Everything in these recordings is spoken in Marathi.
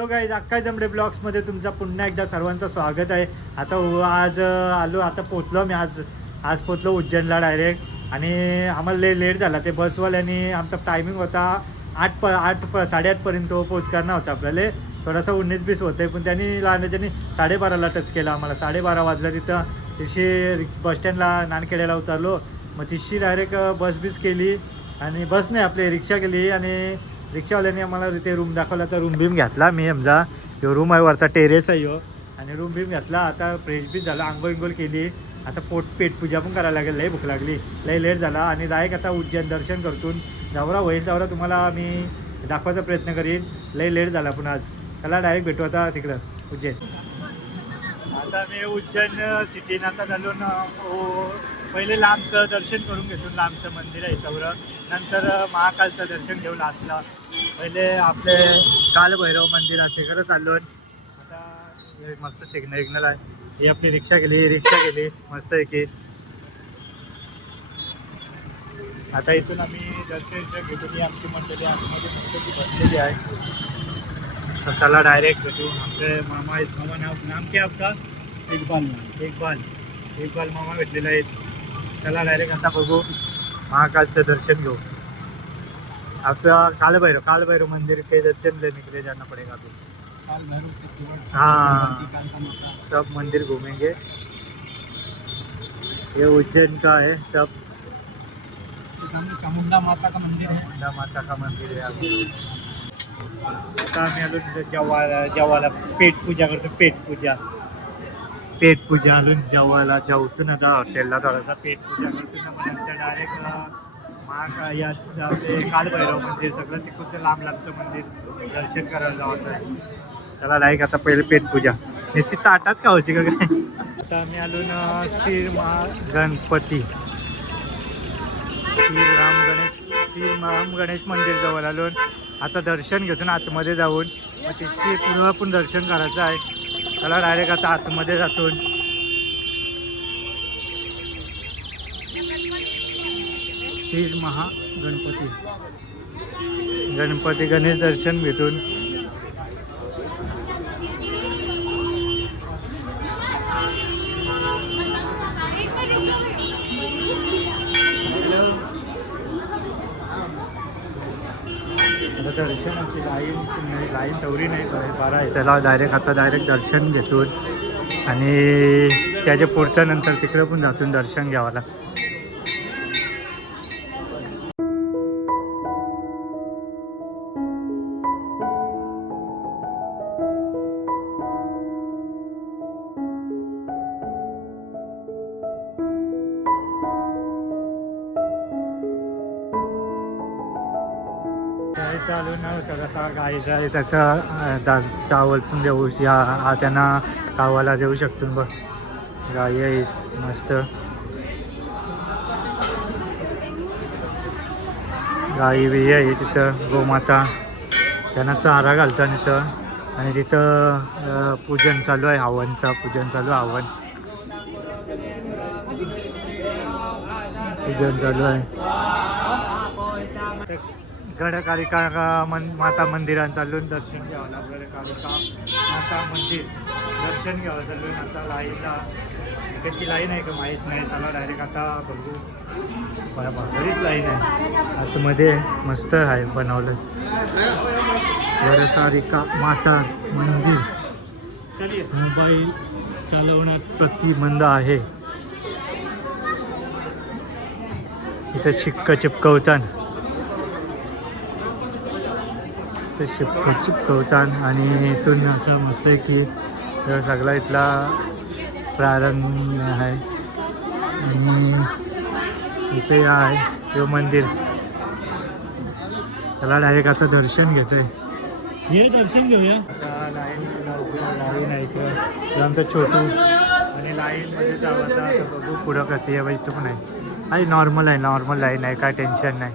हॅलो गाईज, अक्काई जमडे ब्लॉग्समध्ये तुमचं पुन्हा एकदा सर्वांचं स्वागत आहे. आता आता पोचलो मी आज पोचलो उज्जैनला डायरेक्ट. आणि आम्हाला लेट झाला. ते बसवाल्याने आमचा टायमिंग होता 8:30पर्यंत पोच करणार होता आपल्याला. थोडासा 19-20 होते, पण त्यांनी 12:30ला टच केला आम्हाला. 12:30 वाजला. तिथं तिशी बसस्टँडला नानखेड्याला उतरलो. मग तिशी डायरेक्ट बस केली आणि बस नाही आपली रिक्षा केली. आणि रिक्षावाल्याने आम्हाला ते रूम दाखवला. तर रूम बीम घेतला मी. समजा यो रूम आहे, वरचा टेरेस आहे यो. आणि रूम बीम घेतला. आता फ्रेश बी झाला, आंघोळ केली. आता पेटपूजा पण करायला लागेल. लई भूक लागली, लई लेट झाला. आणि डायरेक्ट आता उज्जैन दर्शन करतून जावरा होईल. जावरा तुम्हाला मी दाखवायचा प्रयत्न करीन. लई लेट झाला पण आज. त्याला डायरेक्ट भेटू आता तिकडं उज्जैन. आता मी उज्जैन सिटीन आता घालून पहिले लांबचं दर्शन करून घेतो. लांबचं मंदिर आहे त्यावर. नंतर महाकालचं दर्शन घेऊन असला. पहिले आपले कालभैरव मंदिर आहे तिकडं चाललो. आता मस्त सिग्नल आहे. ही आपली रिक्षा गेली मस्त आहे की. आता इथून आम्ही दर्शन घेतली. आमची मंडळी आतमध्ये मस्त बसलेली आहे. तर चला डायरेक्ट भेटू. आपले मामा आहेत. मामा नाम क्या आपका? इकबाल मामा भेटलेले आहेत. चला डायरेक्ट आता बघू, महाकालचं दर्शन घेऊ. आपका कालभैरव मंदिर के दर्शन लेने के लिए जाना पड़ेगा अभी. हाँ, सब मंदिर घूमेंगे. ये उज्जैन का है सब. चामुंडा माता का मंदिर है. चामुंडा माता का मंदिर है. अभी आता आम्ही आलो जेवायला पेटपूजा करतो. पेटपूजा आलून जेवायला जाऊतो ना. आता हॉटेलला थोडासा पेटपूजा करतो ना. मग नंतर डायरेक्ट या आपले कालभैरव मंदिर सगळं तिकडचं लांबचं मंदिर दर्शन करायला जायचं आहे. चला डायरेक्ट आता पहिले पेटपूजा. नुसती ताटात का व्हायची का काय. आता आम्ही आलो ना स्थिर गणपती राम गणेश मंदिर जवळ आलो. आता दर्शन घेतो ना आतमध्ये जाऊन. मग तिथे पुन्हा पण दर्शन करायचं आहे. त्याला डायरेक्ट आता आतमध्ये जातो. श्री गणपती गणेश दर्शन घेतून दर्शनाची लाईन तेवढी नाही बारा आहे. त्याला डायरेक्ट दर्शन घेतून आणि त्याच्या पुढच्या नंतर तिकडे पण जातून दर्शन घ्यावाला. चालू ना थोडासा गाईचा आहे. त्याचा चावल पण देऊ त्यांना गावाला देऊ शकतो. बघ गाई आहेत मस्त. गाई बिई आहे तिथं. गोमाता त्यांना चारा घालतात तिथं. आणि तिथं पूजन चालू आहे. पूजन चालू आहे. गडकालिका माता मंदिरात चालून दर्शन घ्यावं लागलं. गडकालिका माता मंदिर दर्शन घ्यावं चालून. आता लाईनला त्याची लाईन आहे का माहीत नाही. चला डायरेक्ट आता बघू. बरीच लाईन आहे आतमध्ये. मस्त आहे बनवलं. गडकालिका माता मंदिर. मोबाईल चालवण्यात प्रतिबंध आहे. इथं शिक्का चिपकवतात. चिपकवतात आणि इथून असं मस्त आहे की सगळा इथला प्रारंभ आहे. आणि इथे आहे हे मंदिर. त्याला डायरेक्ट आता दर्शन घेतोय. हे दर्शन घेऊया. आता लाईन आहे इथं आमचं छोटू. आणि लाईनमध्ये जावं आता बघू पुढं करते. बाई इथं पण आहे. नॉर्मल लाईन आहे. काय टेन्शन नाही.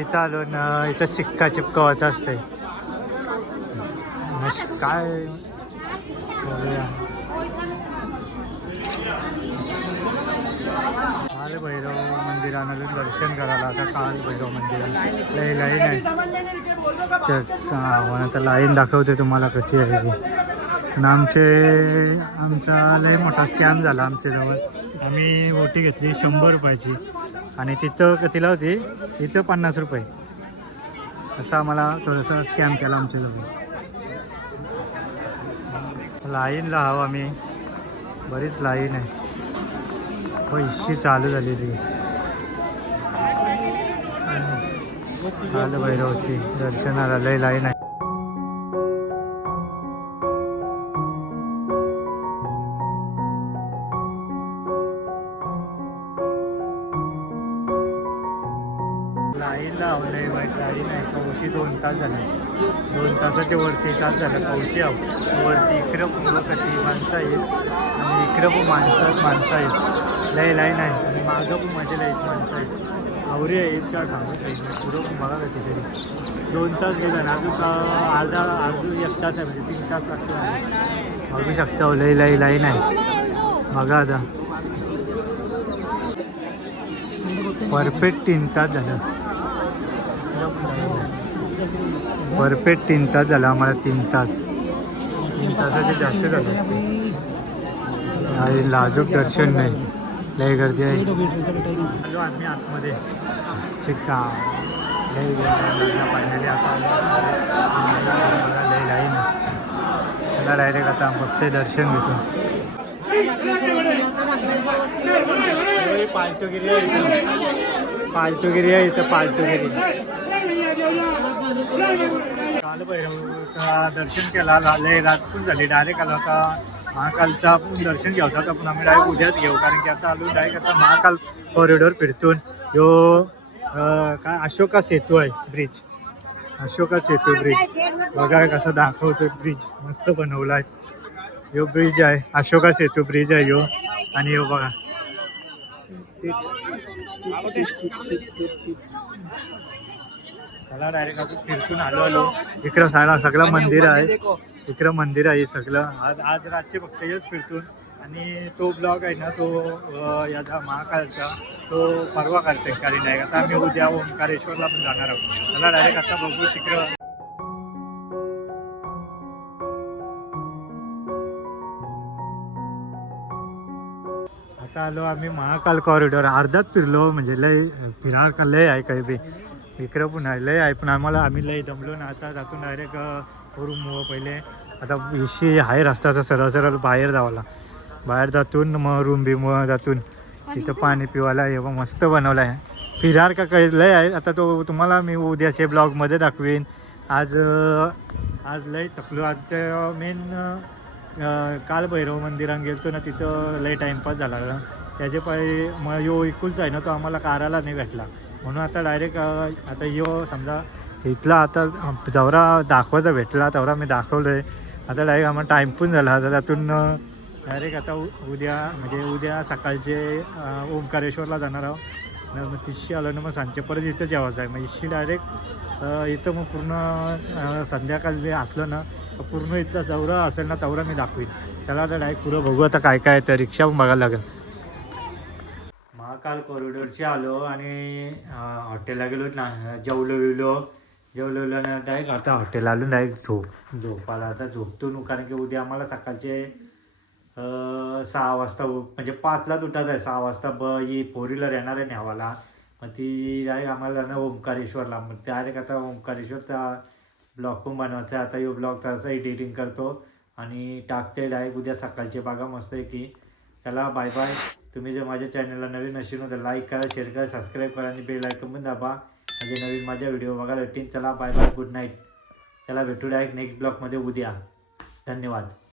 इथं आलो ना. इथं शिक्का चिपकवायचा असते. काय हा काल भैरव मंदिरानं दर्शन करायला. आता काल भैरव मंदिर लई लाईन आहे. आता लाईन दाखवते तुम्हाला कशी आहे ती. आमचा लई मोठा स्कॅम झाला आमच्याजवळ. आम्ही ओटी घेतली 100 रुपयाची आणि तिथं कितीला होती, तिथं 50 रुपये. असं आम्हाला थोडंसं स्कॅम केला आमच्याजवळ. लाईनला हवं आम्ही, बरीच लाईन आहे. पैशी चालू झालेली. काल भैरवची दर्शनाला लई लाईन आहे. लाईन लावलंय वाईट लाईन आहे. पावशी 2 तास झाले. 2 तासाच्या वरती तास झालं पावशी आहो. वरती इकडं पण कशी माणसं आहेत आणि इकडं पण माणसं आहेत. लई लाईन आहे आणि मागं पण मजेला आहेत माणसं आहेत. आवरी आहेत का सांगू शकत नाही. पुढं पण बघा का तिथे 2 तास गेला ना. अजून 1 तास आहे म्हणजे 3 तास लागतो. बघू शकता लई लाईन आहे. बघा आता परफेक्ट 3 तास झालं. परफेक्ट 3 तास झाला आम्हाला. 3 तासाचे जास्त झाले असते. आणि लाजूक दर्शन नाही. लई गर्दी आहे. आलो आम्ही आतमध्ये. चिक्का लई पाण्याने आता लई लाईन. त्याला डायरेक्ट आता बघते दर्शन घेतो. पालतुगिरी आहे इथं. पालतुगिरी आहे इथं. पालतुगिरी काल भैरवचा दर्शन केला. लय रात पण झाली. डायरेक्ट आला होता महाकालचा आपण दर्शन घ्यायचा होता पण आम्ही डायरेक्ट उद्याच घेऊ. कारण की आता आलो डायरेक्ट आता महाकाल कॉरिडॉर फिरतून यो काय अशोका सेतू आहे ब्रिज. अशोका सेतू ब्रिज बघा कसा दाखवतो. ब्रिज मस्त बनवला आहे. यो ब्रिज आहे. अशोका सेतू ब्रिज आहे यो. आणि यो बघा मला डायरेक्ट आता फिरतून आलो. इकडं सगळं मंदिर आहे. इकडं मंदिर आहे सगळं. आज रातचे फक्त येऊच फिरतून. आणि तो ब्लॉग आहे ना तो याचा महाकालचा तो परवा करते कारण नाही. आता आम्ही उद्या ओंकारेश्वरला पण जाणार आहोत. मला डायरेक्ट आता बघू तिकडं. आता आलो आम्ही महाकाल कॉरिडॉर. अर्धाच फिरलो म्हणजे लय फिरार का लय आहे काही बी. इकडं पण आहे लय आहे पण आम्ही लय दमलो ना. आता जातून डायरेक्ट रूम पहिले आता विषय आहे रस्त्याचा. सरळ बाहेर जावाला. बाहेर जातून मग रूम जातून तिथं पाणी पिवायला हे मस्त बनवलं आहे. फिरार का काही लय आहे. आता तो तुम्हाला मी उद्याचे ब्लॉगमध्ये दाखवीन. आज लय थकलो. आज ते मेन काल भैरव मंदिरात गेलतो ना तिथं लय टाईमपास झाला. त्याचे पायी मग यो इकुलचा आहे ना तो आम्हाला काराला नाही भेटला. म्हणून आता डायरेक्ट आता यो समजा इथला आता जवरा दाखवायचा भेटला तेवढा मी दाखवलं आहे. आता डायरेक्ट आम्हाला टाईम पण झाला. आता त्यातून डायरेक्ट आता उद्या सकाळचे ओंकारेश्वरला जाणार आहोत. मग तिशी आलं ना मग सांजचे परत इथं जेवायचं आहे. मग इशी डायरेक्ट इथं मग पूर्ण संध्याकाळी असलं ना पूर्ण इथं जवरा असेल ना तेवढा मी दाखवीन. त्याला आता डायरेक्ट पुढं बघू आता काय काय तर रिक्षा पण बघायला लागेल. महाकाल कॉरिडॉरची आलो आणि हॉटेलला गेलो ना. जेवलो ना डायरेक्ट आता हॉटेल आलो. डायरेक्ट झोपाला. आता झोपतो कारण की उद्या आम्हाला सकाळचे 6 वाजता म्हणजे 5लाच उठायचं आहे. 6 वाजता ही 4 व्हीलर येणार आहे न्यावाला. मग ती डायरेक्ट आम्हाला ना ओंकारेश्वरला. मग डायरेक्ट आता ओंकारेश्वरचा ब्लॉग पण बनवायचा आहे. आता यो ब्लॉग तसं एडिटिंग करतो आणि टाकते डायरेक्ट उद्या सकाळचे. बघा मस्त आहे की. चला बाय बाय. तुम्ही जर माझ्या चॅनलला नवीन असेल तर लाईक करा, शेअर करा, सबस्क्राईब करा आणि बेल आयकॉन पण दाबा म्हणजे नवीन माझ्या व्हिडिओ बघायला भेटतील. चला बाय बाय. Good night. चला भेटू डायरेक्ट नेक्स्ट ब्लॉगमध्ये उद्या. धन्यवाद.